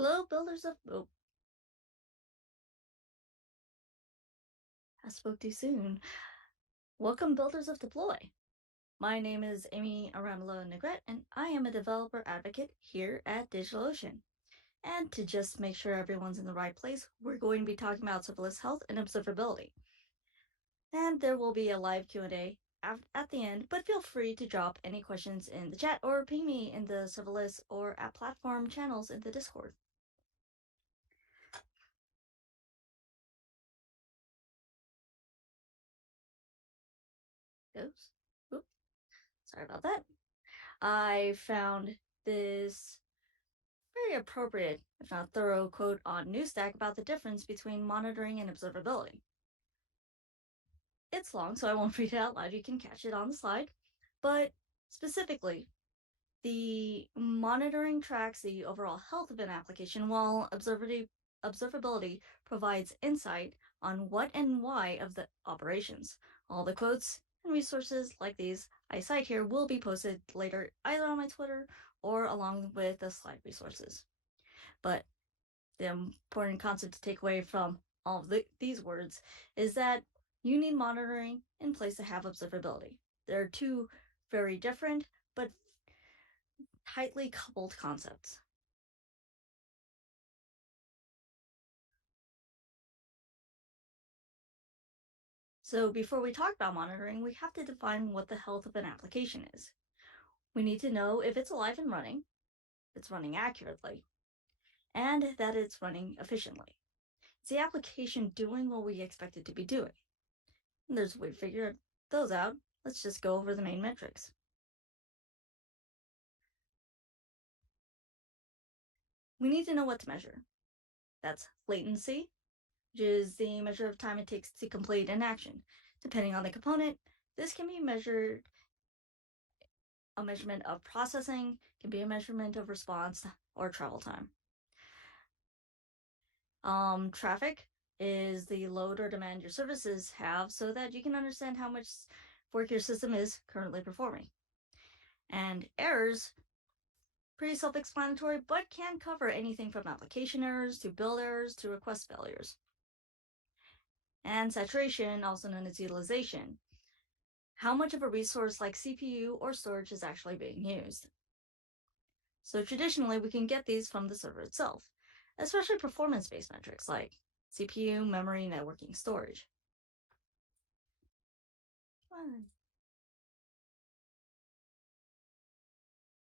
Hello, builders of. Oh, I spoke too soon. Welcome, builders of Deploy. My name is Amy Arambulo Negrette, and I am a developer advocate here at DigitalOcean. And to just make sure everyone's in the right place, we're going to be talking about serverless health and observability. And there will be a live Q&A at the end, but feel free to drop any questions in the chat or ping me in the serverless or app platform channels in the Discord. Oops. Oops. Sorry about that. I found this very appropriate, if not thorough, quote on Newsstack about the difference between monitoring and observability. It's long, so I won't read it out loud. You can catch it on the slide. But specifically, the monitoring tracks the overall health of an application, while observability provides insight on what and why of the operations. All the quotes and resources like these I cite here will be posted later either on my Twitter or along with the slide resources. But the important concept to take away from all of these words is that you need monitoring in place to have observability. They're two very different but tightly coupled concepts. So before we talk about monitoring, we have to define what the health of an application is. We need to know if it's alive and running, it's running accurately, and that it's running efficiently. Is the application doing what we expect it to be doing? And there's a way to figure those out. Let's just go over the main metrics. We need to know what to measure. That's latency, which is the measure of time it takes to complete an action. Depending on the component, this can be measured. A measurement of processing, can be a measurement of response or travel time. Traffic is the load or demand your services have so that you can understand how much work your system is currently performing. And errors, pretty self-explanatory, but can cover anything from application errors to build errors to request failures. And saturation, also known as utilization, how much of a resource like CPU or storage is actually being used. So traditionally, we can get these from the server itself, especially performance-based metrics like CPU, memory, networking, storage.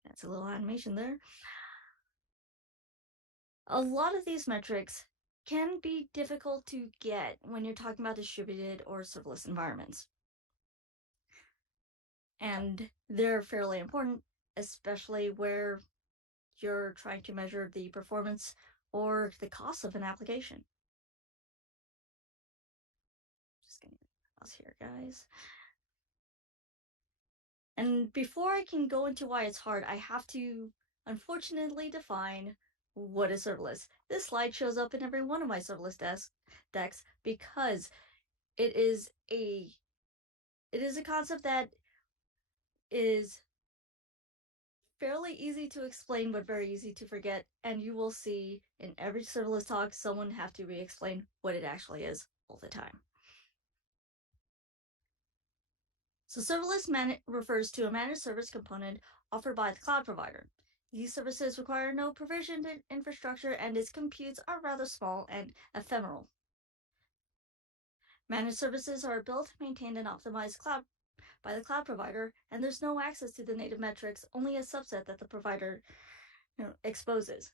That's a little animation there. A lot of these metrics can be difficult to get when you're talking about distributed or serverless environments. And they're fairly important, especially where you're trying to measure the performance or the cost of an application. Just gonna pause here, guys. And before I can go into why it's hard, I have to unfortunately define what is serverless. This slide shows up in every one of my serverless decks because it is a concept that is fairly easy to explain but very easy to forget, and you will see in every serverless talk someone have to re-explain what it actually is all the time. So serverless refers to a managed service component offered by the cloud provider. These services require no provisioned infrastructure, and its computes are rather small and ephemeral. Managed services are built, maintained, and optimized by the cloud provider, and there's no access to the native metrics, only a subset that the provider exposes.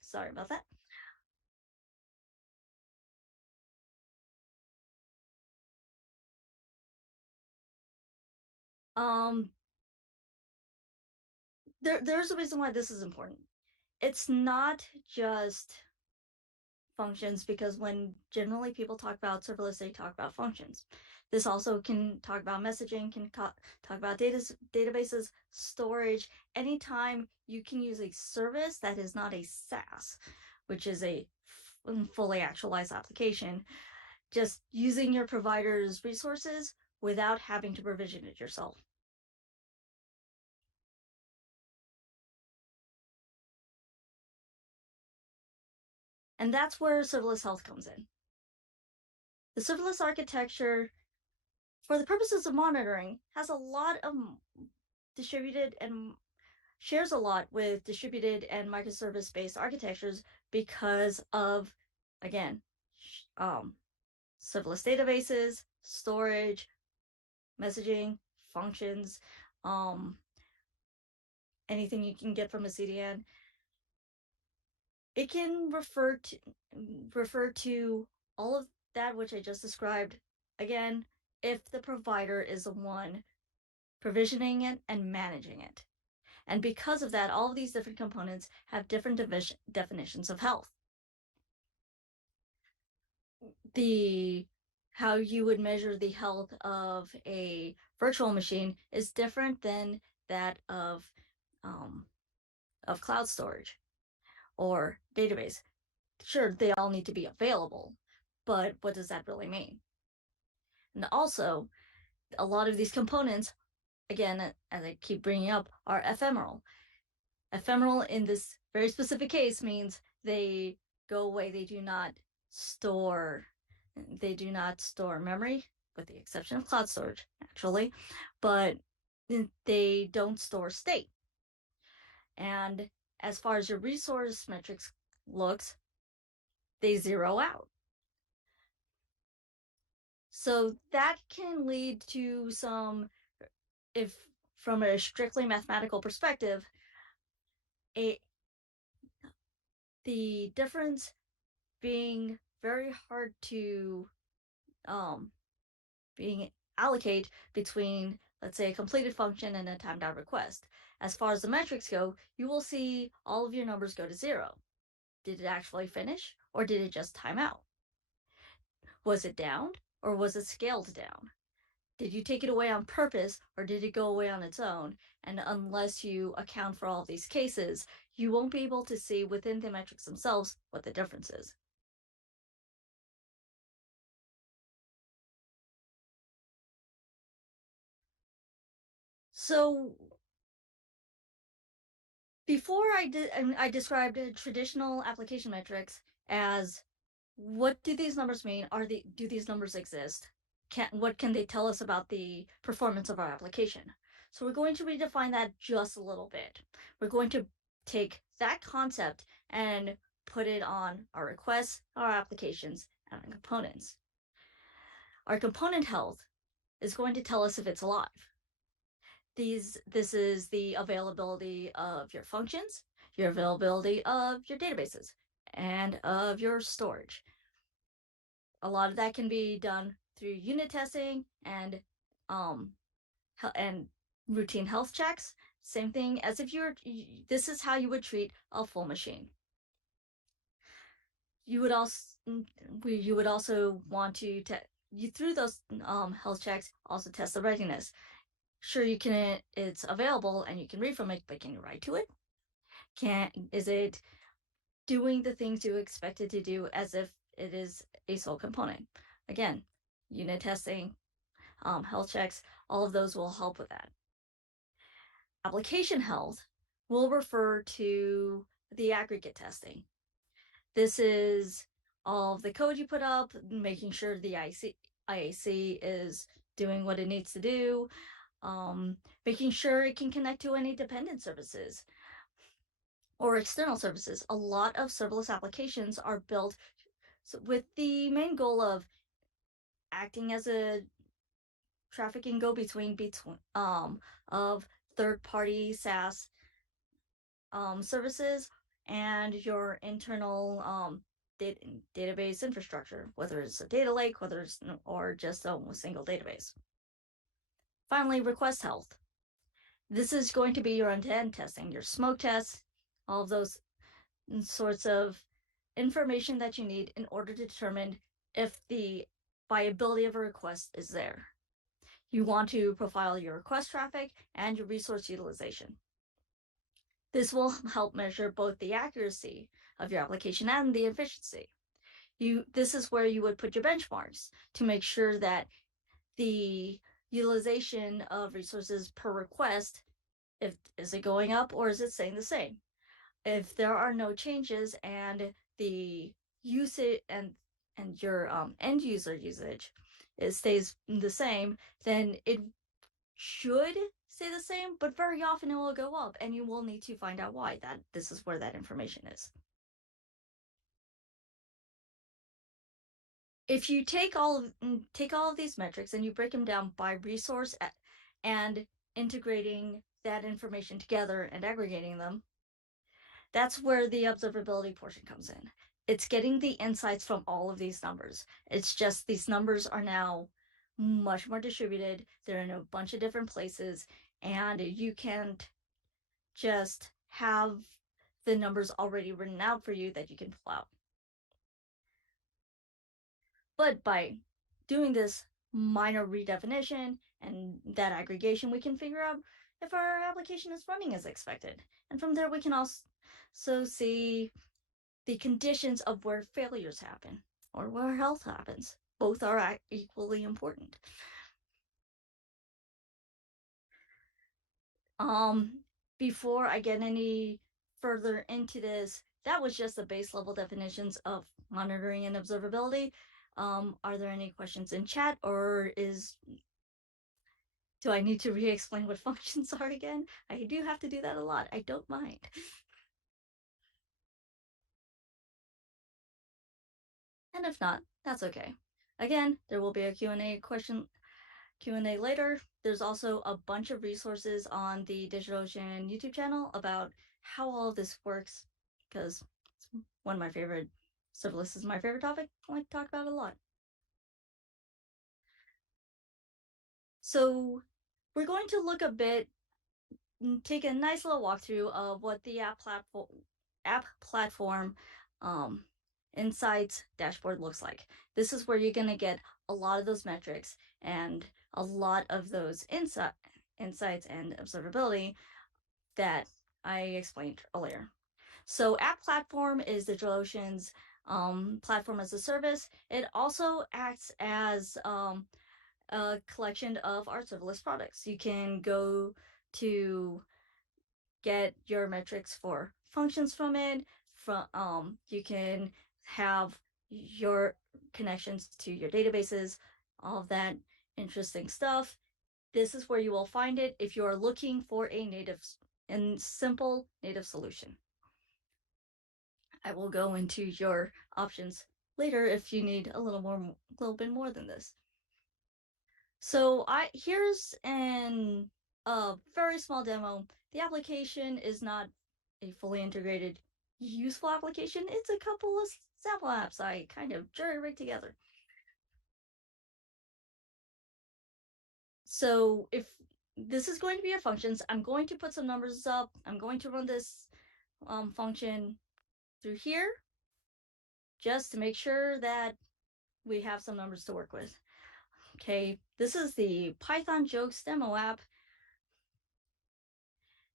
Sorry about that. There's a reason why this is important. It's not just functions, because when generally people talk about serverless, they talk about functions. This also can talk about messaging, can talk about databases, storage. Anytime you can use a service that is not a SaaS, which is a fully actualized application, just using your provider's resources without having to provision it yourself. And that's where serverless health comes in. The serverless architecture, for the purposes of monitoring, has a lot of distributed and shares a lot with distributed and microservice-based architectures because of, again, serverless databases, storage, messaging, functions, anything you can get from a CDN. It can refer to all of that which I just described, again, if the provider is the one provisioning it and managing it. And because of that, all of these different components have different definitions of health. How you would measure the health of a virtual machine is different than that of cloud storage or database. Sure, they all need to be available, but what does that really mean? And also, a lot of these components, again, as I keep bringing up, are ephemeral. Ephemeral in this very specific case means they go away. They do not store memory, with the exception of cloud storage, actually, but they don't store state. And as far as your resource metrics looks, they zero out. So that can lead to some, if from a strictly mathematical perspective, the difference being very hard to allocate between, let's say, a completed function and a timed out request. As far as the metrics go, you will see all of your numbers go to 0. Did it actually finish, or did it just time out? Was it down, or was it scaled down? Did you take it away on purpose, or did it go away on its own? And unless you account for all of these cases, you won't be able to see within the metrics themselves what the difference is. So before I described traditional application metrics as, what do these numbers mean? Do these numbers exist? What can they tell us about the performance of our application? So we're going to redefine that just a little bit. We're going to take that concept and put it on our requests, our applications, and our components. Our component health is going to tell us if it's alive. This is the availability of your functions, your availability of your databases, and of your storage. A lot of that can be done through unit testing and routine health checks. Same thing as if this is how you would treat a full machine. You would also want to through those health checks also test the readiness. Sure, it's available and you can read from it, but can you write to it? Is it doing the things you expect it to do as if it is a sole component? Again, unit testing, health checks, all of those will help with that. Application health will refer to the aggregate testing. This is all of the code you put up, making sure the IAC is doing what it needs to do, making sure it can connect to any dependent services or external services. A lot of serverless applications are built with the main goal of acting as a trafficking go-between of third-party SaaS services and your internal database infrastructure, whether it's a data lake, or just a single database. Finally, request health. This is going to be your end-to-end testing, your smoke tests, all of those sorts of information that you need in order to determine if the viability of a request is there. You want to profile your request traffic and your resource utilization. This will help measure both the accuracy of your application and the efficiency. This is where you would put your benchmarks to make sure that the utilization of resources per request, is it going up or is it staying the same? If there are no changes and the usage and your end user usage stays the same, then it should stay the same, but very often it will go up, and you will need to find out why. That this is where that information is. If you take all of these metrics and you break them down by resource and integrating that information together and aggregating them, that's where the observability portion comes in. It's getting the insights from all of these numbers. It's just these numbers are now much more distributed. They're in a bunch of different places, and you can't just have the numbers already written out for you that you can pull out. But by doing this minor redefinition and that aggregation, we can figure out if our application is running as expected. And from there, we can also see the conditions of where failures happen or where health happens. Both are equally important. Before I get any further into this, that was just the base level definitions of monitoring and observability. Are there any questions in chat, or do I need to re-explain what functions are again? I do have to do that a lot. I don't mind. And if not, that's okay. Again, there will be a Q&A later. There's also a bunch of resources on the DigitalOcean YouTube channel about how all of this works, because it's one of my favorite. Serverless is my favorite topic. I like to talk about it a lot. So we're going to look a bit, take a nice little walkthrough of what the app platform insights dashboard looks like. This is where you're going to get a lot of those metrics and a lot of those insights and observability that I explained earlier. So App Platform is DigitalOcean's platform as a service. It also acts as a collection of our serverless products. You can go to get your metrics for functions from it. You can have your connections to your databases, all of that interesting stuff. This is where you will find it if you are looking for a native and simple native solution. I will go into your options later if you need a little bit more than this. So here's a very small demo. The application is not a fully integrated, useful application. It's a couple of sample apps I kind of jury-rigged together. So if this is going to be your functions, I'm going to put some numbers up. I'm going to run this function through here just to make sure that we have some numbers to work with. Okay, this is the Python Jokes demo app.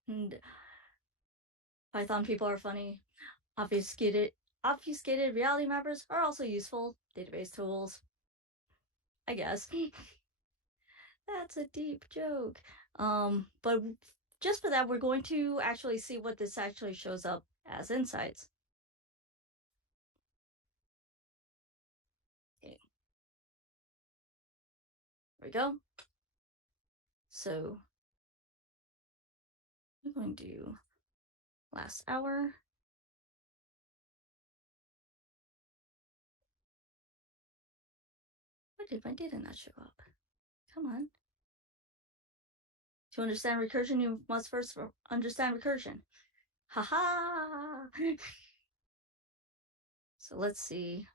And Python people are funny. Obfuscated reality mappers are also useful database tools, I guess. That's a deep joke. But just for that, we're going to actually see what this actually shows up as insights. Okay. There we go. So I'm going to do last hour. Why did my data not show up? Come on. To understand recursion, you must first understand recursion. Haha! So let's see.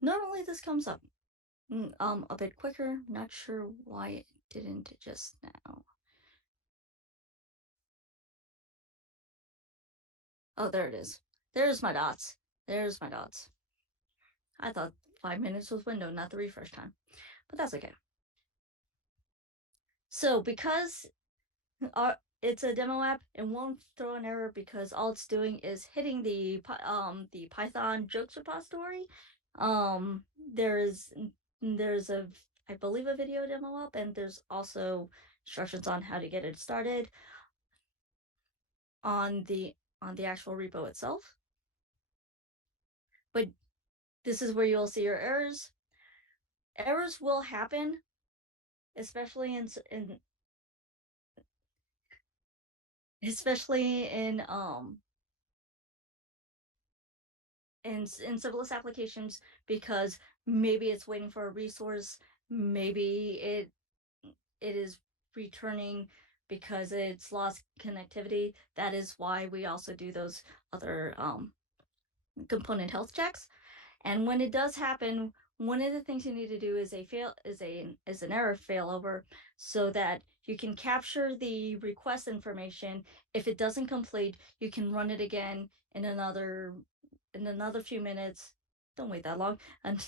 Normally this comes up a bit quicker. Not sure why it didn't just now. Oh, there it is. There's my dots. There's my dots. I thought 5 minutes was window, not the refresh time. But that's okay. So because it's a demo app, it won't throw an error because all it's doing is hitting the Python jokes repository. There's a I believe a video demo up, and there's also instructions on how to get it started on the actual repo itself. But this is where you'll see your errors. Errors will happen, especially in serverless applications, because maybe it's waiting for a resource, maybe it is returning because it's lost connectivity. That is why we also do those other component health checks. And when it does happen, one of the things you need to do is an error failover, so that you can capture the request information. If it doesn't complete, you can run it again in another few minutes. Don't wait that long. And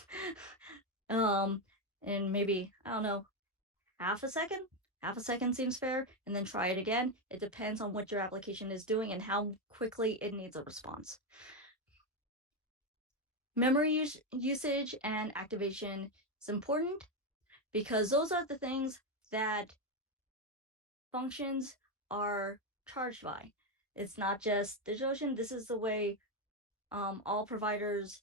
and maybe, I don't know, half a second. Half a second seems fair, and then try it again. It depends on what your application is doing and how quickly it needs a response. Memory usage and activation is important, because those are the things that functions are charged by. It's not just DigitalOcean. This is the way all providers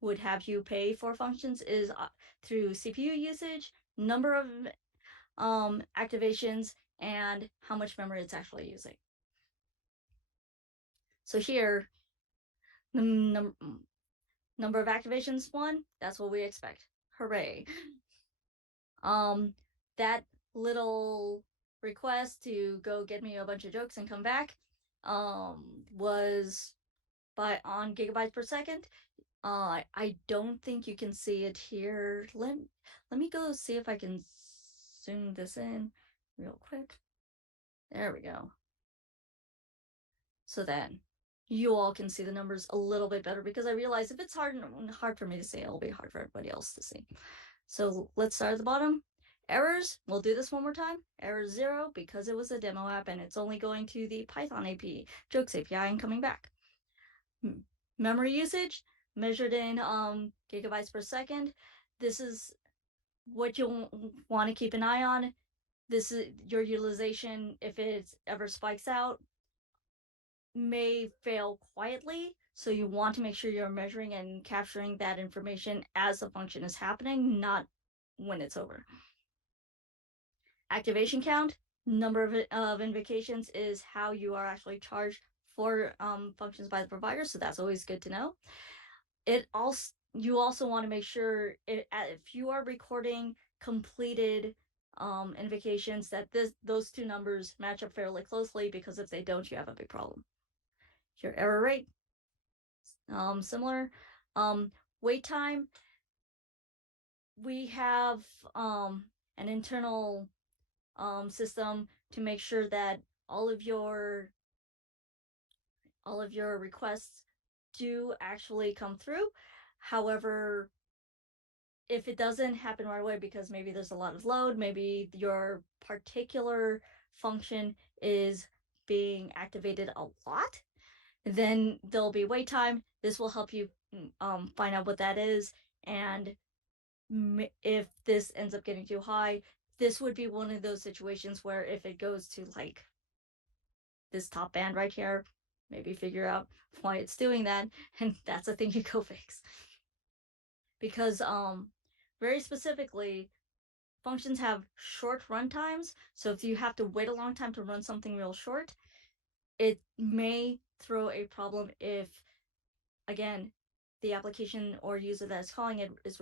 would have you pay for functions, is through CPU usage, number of activations, and how much memory it's actually using. So here, number of activations, 1, that's what we expect. Hooray. That little request to go get me a bunch of jokes and come back was on gigabytes per second. I don't think you can see it here. Let me go see if I can zoom this in real quick. There we go. So then you all can see the numbers a little bit better, because I realize if it's hard for me to see, it'll be hard for everybody else to see. So let's start at the bottom. Errors, we'll do this one more time. Error 0, because it was a demo app and it's only going to the Python API, jokes API, and coming back. Memory usage, measured in gigabytes per second. This is what you'll want to keep an eye on. This is your utilization. If it ever spikes out, may fail quietly, so you want to make sure you're measuring and capturing that information as the function is happening, not when it's over. Activation count, number of invocations, is how you are actually charged for functions by the provider, so that's always good to know. You also want to make sure if you are recording completed invocations, that those two numbers match up fairly closely, because if they don't, you have a big problem. Your error rate, similar. Wait time, we have an internal system to make sure that all of your requests do actually come through. However, if it doesn't happen right away, because maybe there's a lot of load, maybe your particular function is being activated a lot, then there'll be wait time. This will help you find out what that is, and if this ends up getting too high, this would be one of those situations where if it goes to like this top band right here, maybe figure out why it's doing that, and that's a thing you go fix. Because very specifically, functions have short runtimes, so if you have to wait a long time to run something real short, it may throw a problem if, again, the application or user that is calling it is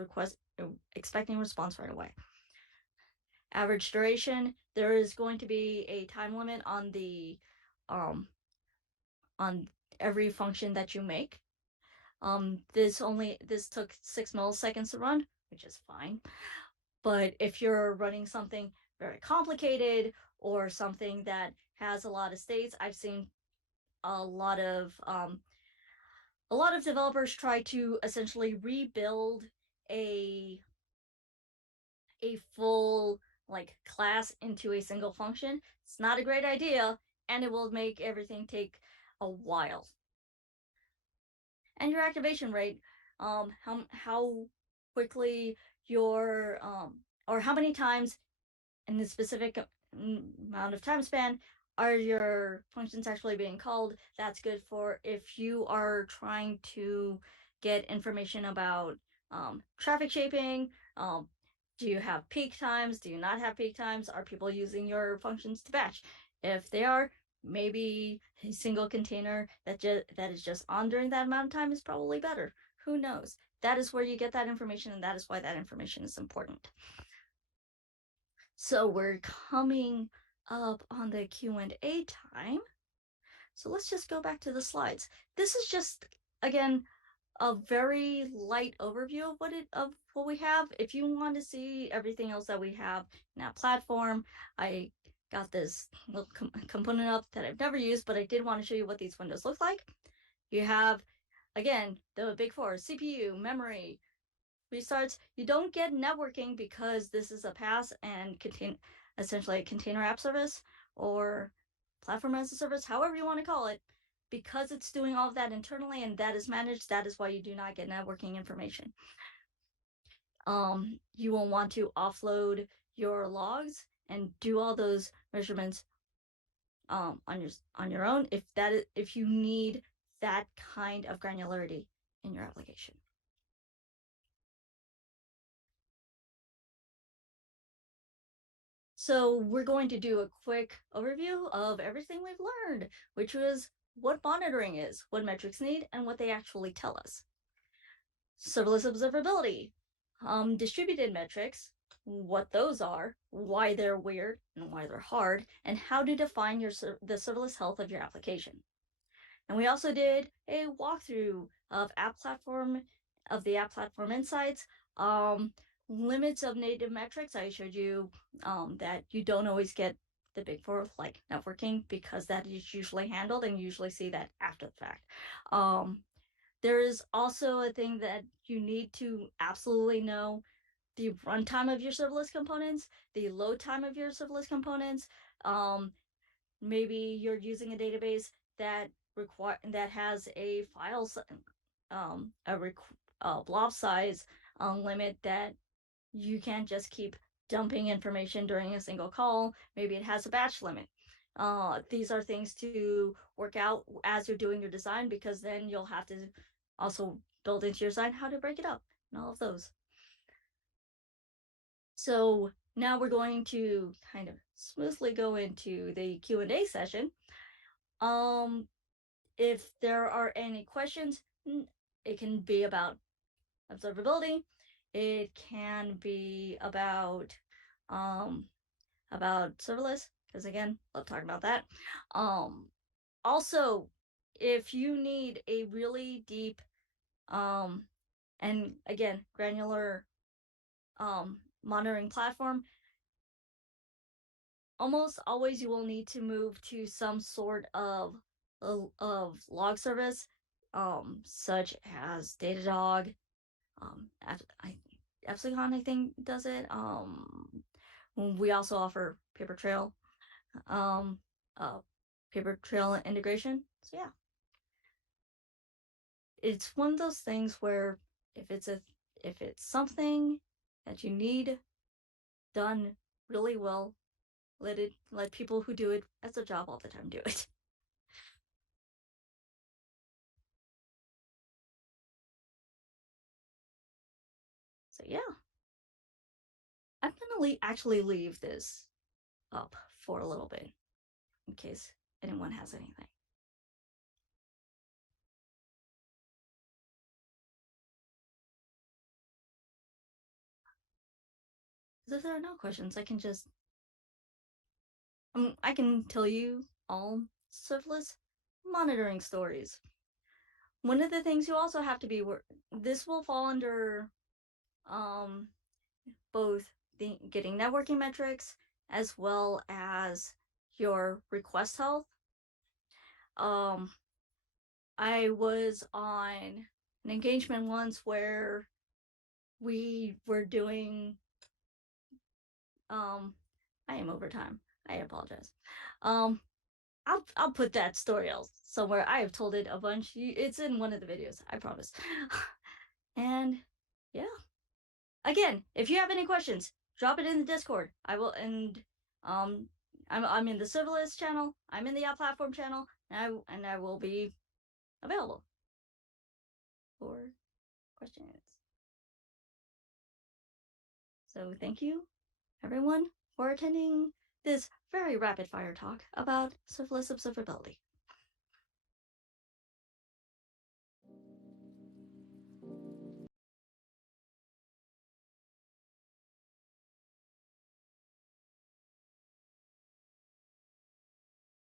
expecting a response right away. Average duration, there is going to be a time limit on the on every function that you make. This took 6 milliseconds to run, which is fine. But if you're running something very complicated or something that has a lot of states, I've seen a lot of developers try to essentially rebuild a full like class into a single function. It's not a great idea, and it will make everything take a while. And your activation rate, how quickly your or how many times in the specific amount of time span are your functions actually being called. That's good for if you are trying to get information about traffic shaping. Do you have peak times? Do you not have peak times? Are people using your functions to batch? If they are, maybe a single container that is just on during that amount of time is probably better. Who knows? That is where you get that information, and that is why that information is important. So we're coming up on the Q&A time. So let's just go back to the slides. This is just, again, a very light overview of what we have. If you want to see everything else that we have in that platform, I got this little component up that I've never used, but I did want to show you what these windows look like. You have, again, the big four: CPU, memory, restarts. You don't get networking because this is a PaaS and essentially a container app service or platform as a service, however you want to call it. Because it's doing all of that internally and that is managed, that is why you do not get networking information. You will want to offload your logs and do all those measurements on your own if you need that kind of granularity in your application. So we're going to do a quick overview of everything we've learned, which was what monitoring is, what metrics need, and what they actually tell us. Serverless observability, distributed metrics, what those are, why they're weird and why they're hard, and how to define the serverless health of your application. And we also did a walkthrough of the app platform insights, limits of native metrics. I showed you that you don't always get the big four like networking because that is usually handled and you usually see that after the fact. There is also a thing that you need to absolutely know: the runtime of your serverless components, the load time of your serverless components. Maybe you're using a database that has a file blob size limit that you can't just keep dumping information during a single call. Maybe it has a batch limit. These are things to work out as you're doing your design, because then you'll have to also build into your design how to break it up and all of those. So now we're going to kind of smoothly go into the Q&A session. If there are any questions, it can be about observability. It can be about serverless, because again, love talking about that. Also, if you need a really deep and again granular monitoring platform, almost always you will need to move to some sort of log service, such as Datadog. Epsilon, I think, does it. We also offer Papertrail, Papertrail integration. So yeah, it's one of those things where if it's something that you need done really well, let people who do it as a job all the time do it. So yeah, I'm gonna actually leave this up for a little bit in case anyone has anything. If there are no questions, I can tell you all serverless monitoring stories. One of the things you also have to be this will fall under both the getting networking metrics as well as your request health. I was on an engagement once where we were doing I am over time. I apologize. I'll put that story else somewhere. I have told it a bunch. It's in one of the videos, I promise. And yeah. Again, if you have any questions, drop it in the Discord. I will, and um, I'm in the Serverless channel. I'm in the App Platform channel, and I will be available for questions. So thank you, everyone, for attending this very rapid fire talk about serverless observability.